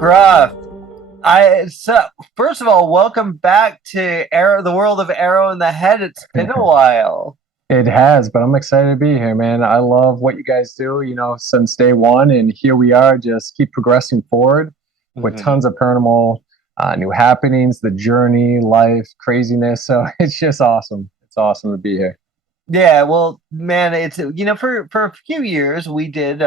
Groff. First of all, welcome back to Arrow, the world of Arrow in the Head. It's been a while. It has, but I'm excited to be here, man. I love what you guys do, since day one, and here we are, just keep progressing forward with tons of paranormal new happenings, the journey, life, craziness. So it's just awesome. It's awesome to be here. Yeah, well, man, it's for a few years we did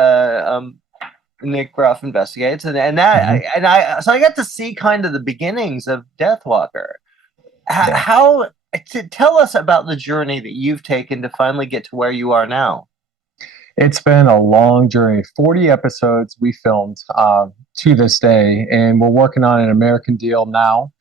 Nick Groff investigates, so I got to see kind of the beginnings of Deathwalker. How to tell us about the journey that you've taken to finally get to where you are now? It's been a long journey. 40 episodes we filmed to this day, and we're working on an American deal now.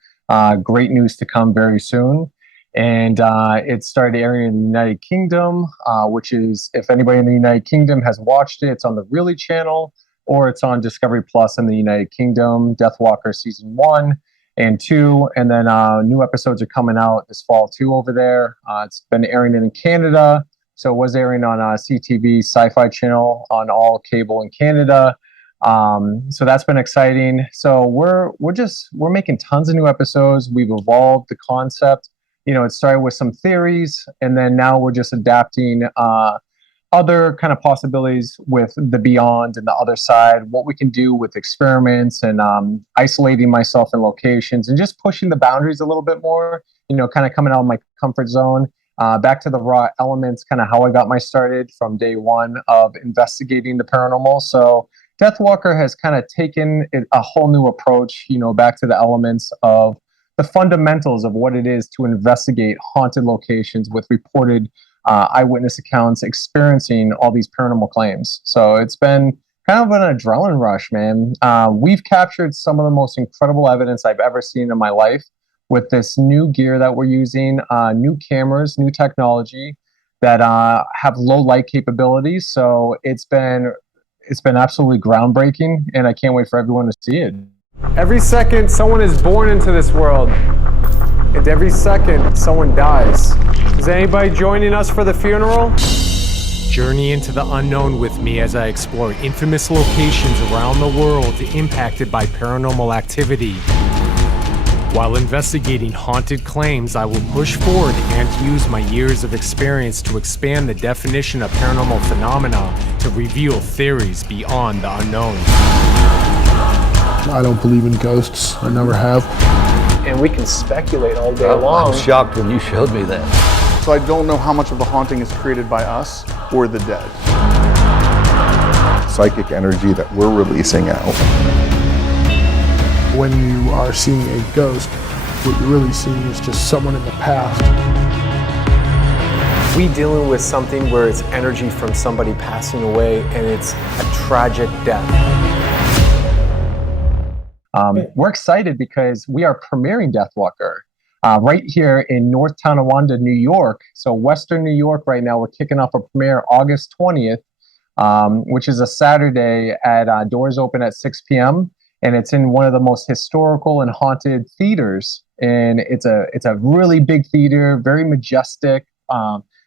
Great news to come very soon. And it started airing in the United Kingdom, which is, if anybody in the United Kingdom has watched it, it's on the Really channel, or it's on Discovery Plus in the United Kingdom, Deathwalker Season 1 and 2. And then new episodes are coming out this fall too over there. It's been airing in Canada. So it was airing on CTV Sci-Fi Channel on all cable in Canada. So that's been exciting. So we're making tons of new episodes. We've evolved the concept. It started with some theories, and then now we're just adapting other kind of possibilities with the beyond and the other side, what we can do with experiments and isolating myself in locations and just pushing the boundaries a little bit more, kind of coming out of my comfort zone, back to the raw elements, kind of how I got my started from day one of investigating the paranormal. So Deathwalker has kind of taken a whole new approach, back to the elements of the fundamentals of what it is to investigate haunted locations with reported eyewitness accounts experiencing all these paranormal claims. So it's been kind of an adrenaline rush, man. We've captured some of the most incredible evidence I've ever seen in my life with this new gear that we're using, new cameras, new technology that have low light capabilities. So it's been absolutely groundbreaking, and I can't wait for everyone to see it. Every second, someone is born into this world, and every second, someone dies. Is anybody joining us for the funeral? Journey into the unknown with me as I explore infamous locations around the world impacted by paranormal activity. While investigating haunted claims, I will push forward and use my years of experience to expand the definition of paranormal phenomena to reveal theories beyond the unknown. I don't believe in ghosts. I never have. And we can speculate all day long. I'm shocked when you showed me that. So I don't know how much of the haunting is created by us or the dead. Psychic energy that we're releasing out. When you are seeing a ghost, what you're really seeing is just someone in the past. We dealing with something where it's energy from somebody passing away, and it's a tragic death. We're excited because we are premiering Deathwalker right here in North Tonawanda, New York. So Western New York right now, we're kicking off a premiere August 20th, which is a Saturday at doors open at 6 p.m. And it's in one of the most historical and haunted theaters. And it's a really big theater, very majestic,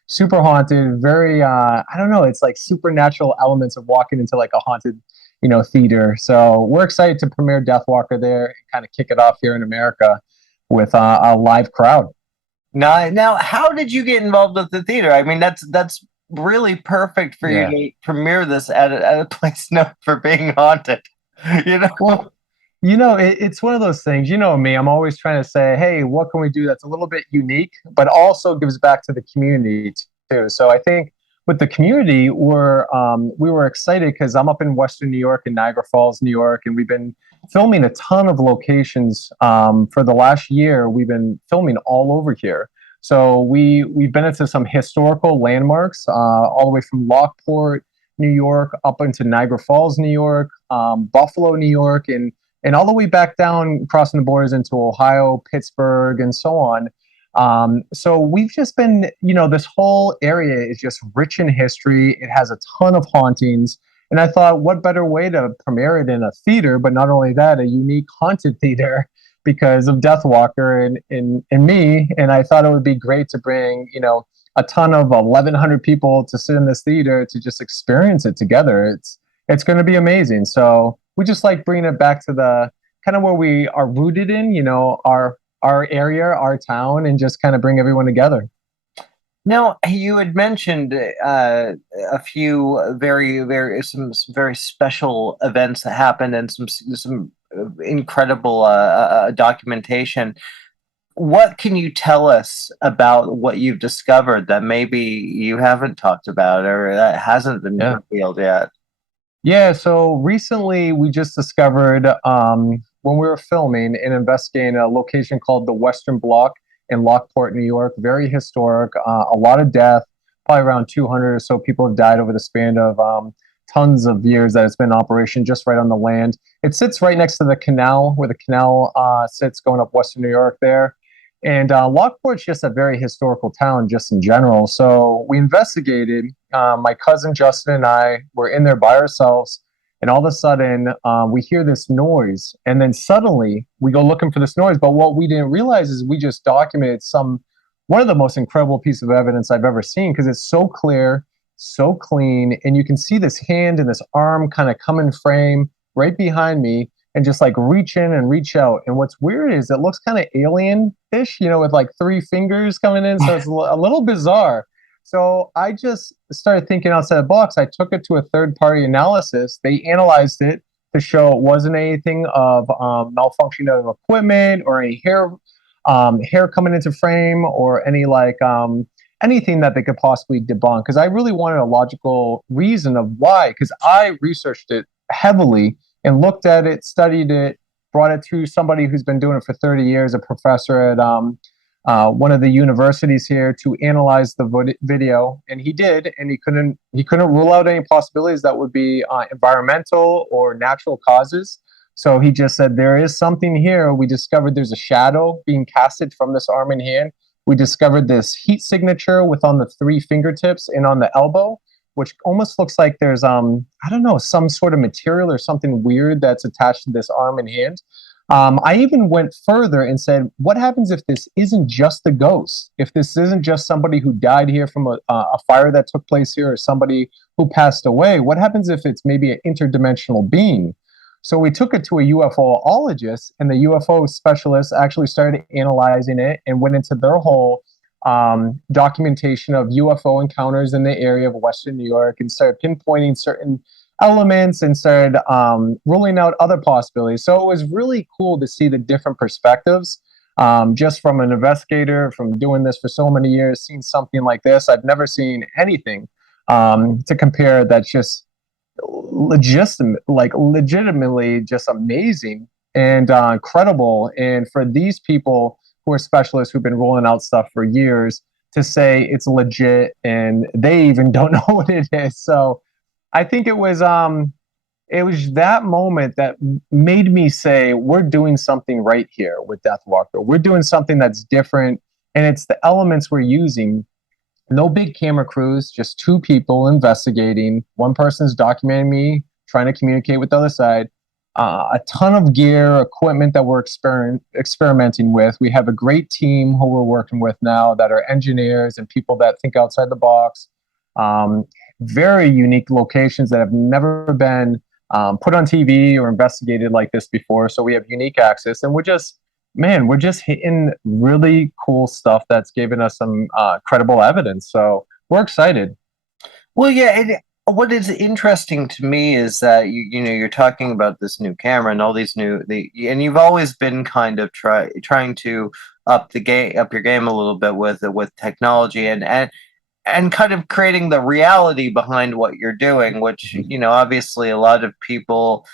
super haunted, very, I don't know, it's like supernatural elements of walking into like a haunted theater. So we're excited to premiere Deathwalker there and kind of kick it off here in America with a live crowd. Now, how did you get involved with the theater? I mean, that's really perfect for you to premiere this at a place known for being haunted. Well, it's one of those things. You know me, I'm always trying to say, hey, what can we do that's a little bit unique, but also gives back to the community too. So I think with the community, we were excited because I'm up in Western New York, in Niagara Falls, New York, and we've been filming a ton of locations for the last year. We've been filming all over here. So we've been into some historical landmarks, all the way from Lockport, New York, up into Niagara Falls, New York, Buffalo, New York, and all the way back down, crossing the borders into Ohio, Pittsburgh, and so on. So we've just been, this whole area is just rich in history. It has a ton of hauntings. And I thought, what better way to premiere it in a theater, but not only that, a unique haunted theater because of Deathwalker and me. And I thought it would be great to bring, a ton of 1,100 people to sit in this theater to just experience it together. It's going to be amazing. So we just like bringing it back to kind of where we are rooted in, our area, our town, and just kind of bring everyone together. Now, you had mentioned a few some very special events that happened and some incredible documentation. What can you tell us about what you've discovered that maybe you haven't talked about or that hasn't been revealed yet? Yeah, so recently we just discovered when we were filming and investigating a location called the Western Block in Lockport, New York. Very historic, a lot of death, probably around 200 or so people have died over the span of tons of years that it's been in operation just right on the land. It sits right next to the canal, where the canal sits going up Western New York there. And Lockport's just a very historical town just in general. So we investigated. My cousin Justin and I were in there by ourselves. And all of a sudden, we hear this noise. And then suddenly, we go looking for this noise. But what we didn't realize is we just documented one of the most incredible pieces of evidence I've ever seen, because it's so clear, so clean. And you can see this hand and this arm kind of come in frame right behind me and just like reach in and reach out. And what's weird is it looks kind of alien-ish, with like 3 fingers coming in. So it's a little bizarre. So I just started thinking outside the box. I took it to a third-party analysis. They analyzed it to show it wasn't anything of malfunction of equipment or any hair coming into frame or any anything that they could possibly debunk. Because I really wanted a logical reason of why. Because I researched it heavily and looked at it, studied it, brought it to somebody who's been doing it for 30 years, a professor at one of the universities here, to analyze the video, and he did, and he couldn't rule out any possibilities that would be environmental or natural causes. So he just said there is something here. We discovered there's a shadow being casted from this arm and hand. We discovered this heat signature on the 3 fingertips and on the elbow, which almost looks like there's some sort of material or something weird that's attached to this arm and hand. I even went further and said, what happens if this isn't just a ghost? If this isn't just somebody who died here from a fire that took place here, or somebody who passed away? What happens if it's maybe an interdimensional being? So we took it to a UFOologist, and the UFO specialist actually started analyzing it and went into their whole documentation of UFO encounters in the area of Western New York and started pinpointing certain elements and started ruling out other possibilities. So it was really cool to see the different perspectives. Just from an investigator, from doing this for so many years, seeing something like this. I've never seen anything to compare that's just legitimately just amazing and incredible. And for these people who are specialists who've been rolling out stuff for years to say it's legit and they even don't know what it is. So I think it was that moment that made me say, we're doing something right here with Deathwalker. We're doing something that's different, and it's the elements we're using. No big camera crews, just 2 people investigating. One person's documenting me, trying to communicate with the other side. A ton of gear, equipment that we're experimenting with. We have a great team who we're working with now that are engineers and people that think outside the box. Very unique locations that have never been put on TV or investigated like this before. So we have unique access, and we're just hitting really cool stuff that's given us some credible evidence. So we're excited. Well, yeah. What is interesting to me is that you're talking about this new camera and all these and you've always been kind of trying to up your game a little bit with technology and kind of creating the reality behind what you're doing, which obviously a lot of people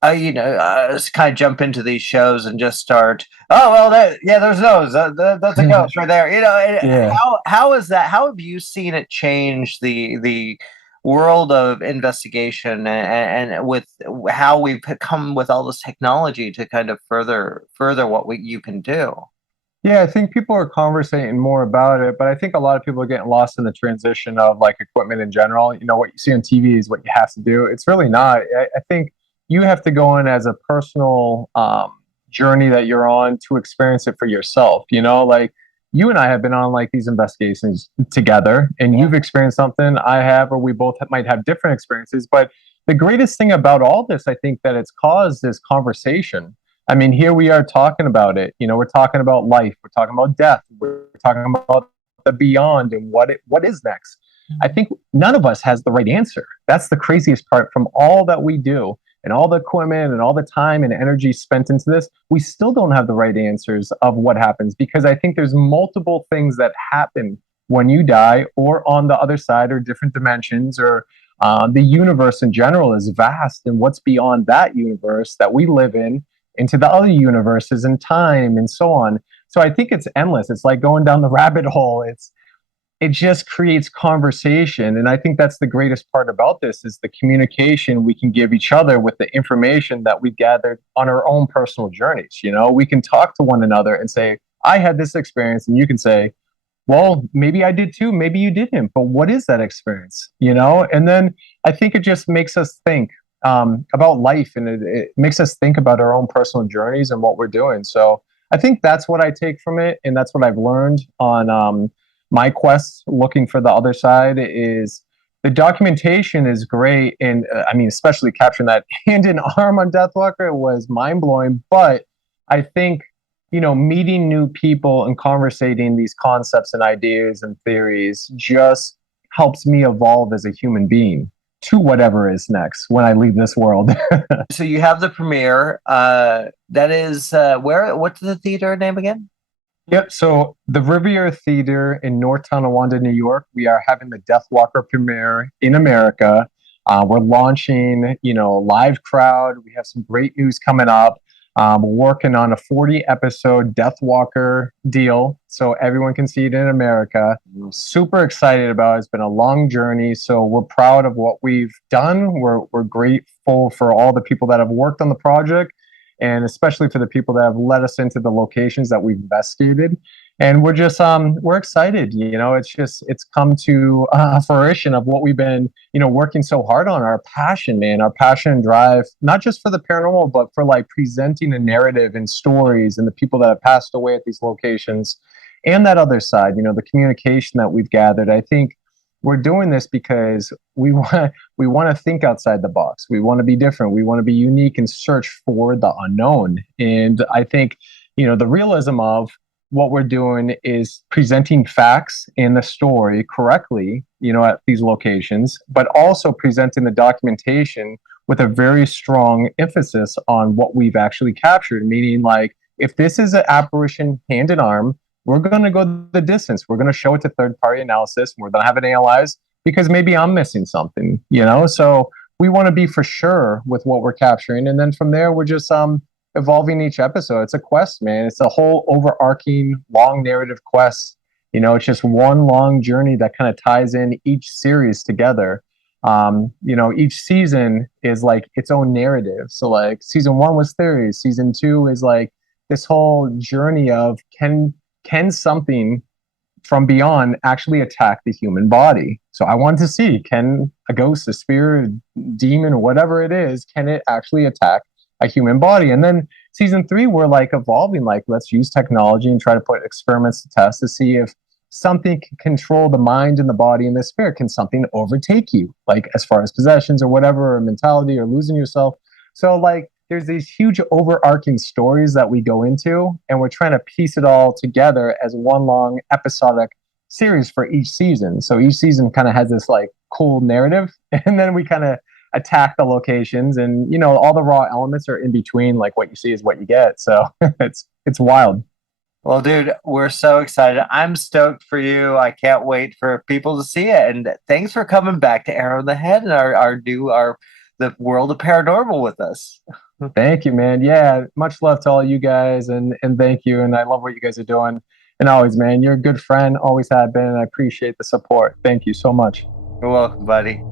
kind of jump into these shows and just start, there's those that's a ghost right there. Yeah. How is that? How have you seen it change the world of investigation and with how we've come with all this technology to kind of further what you can do? Yeah, I think people are conversating more about it, but I think a lot of people are getting lost in the transition of like equipment in general. What you see on TV is what you have to do. It's really not. I think you have to go on as a personal journey that you're on to experience it for yourself. Like you and I have been on like these investigations together, and you've experienced something I have, or we both might have different experiences. But the greatest thing about all this, I think, that it's caused is conversation. I mean, here we are talking about it. You know, we're talking about life, we're talking about death, we're talking about the beyond and what is next. I think none of us has the right answer. That's the craziest part from all that we do and all the equipment and all the time and energy spent into this. We still don't have the right answers of what happens, because I think there's multiple things that happen when you die, or on the other side, or different dimensions, or the universe in general is vast, and what's beyond that universe that we live in into the other universes and time and so on. So I think it's endless. It's like going down the rabbit hole. It just creates conversation, and I think that's the greatest part about this, is the communication we can give each other with the information that we've gathered on our own personal journeys. You know, we can talk to one another and say, I had this experience, and you can say, well, maybe I did too, maybe you didn't, but what is that experience? You know, and then I think it just makes us think about life, and it makes us think about our own personal journeys and what we're doing. So I think that's what I take from it, and that's what I've learned on my quest looking for the other side. Is the documentation is great, and I mean, especially capturing that hand and arm on Deathwalker was mind-blowing. But I think, you know, meeting new people and conversating these concepts and ideas and theories just helps me evolve as a human being to whatever is next when I leave this world. So you have the premiere. That is where? What's the theater name again? Yep. So the Riviera Theatre in North Tonawanda, New York, we are having the Deathwalker premiere in America. We're launching, you know, live crowd. We have some great news coming up. We're working on a 40-episode Deathwalker deal, so everyone can see it in America. Super excited about it. It's been a long journey, so we're proud of what we've done. We're grateful for all the people that have worked on the project, and especially for the people that have led us into the locations that we've investigated. And we're just we're excited. You know, it's come to fruition of what we've been, you know, working so hard on. Our passion, man, our passion and drive, not just for the paranormal, but for like presenting a narrative and stories and the people that have passed away at these locations, and that other side, you know, the communication that we've gathered. I think we're doing this because we want to think outside the box. We want to be different. We want to be unique and search for the unknown. And I think, you know, the realism of what we're doing is presenting facts in the story correctly, you know, at these locations, but also presenting the documentation with a very strong emphasis on what we've actually captured. Meaning, like, if this is an apparition hand and arm, we're going to go the distance. We're going to show it to third-party analysis. And we're going to have it analyzed because maybe I'm missing something, you know? So we want to be for sure with what we're capturing. And then from there, we're just evolving each episode. It's a quest, man. It's a whole overarching long narrative quest. You know, it's just one long journey that kind of ties in each series together. You know, each season is like its own narrative. So like season 1 was theories. Season 2 is like this whole journey of can something from beyond actually attack the human body? So I want to see, can a ghost, a spirit, demon, or whatever it is, can it actually attack a human body? And then season 3, we're like evolving, like, let's use technology and try to put experiments to test to see if something can control the mind and the body and the spirit. Can something overtake you, like as far as possessions or whatever, or mentality, or losing yourself? So like there's these huge overarching stories that we go into, and we're trying to piece it all together as one long episodic series for each season. So each season kind of has this like cool narrative, and then we kind of attack the locations, and you know, all the raw elements are in between. Like what you see is what you get. So it's wild. Well, dude, we're so excited. I'm stoked for you. I can't wait for people to see it. And thanks for coming back to Arrow in the Head and the world of paranormal with us. Thank you, man. Yeah, much love to all you guys, and thank you. And I love what you guys are doing. And always, man, you're a good friend, always have been, and I appreciate the support. Thank you so much. You're welcome, buddy.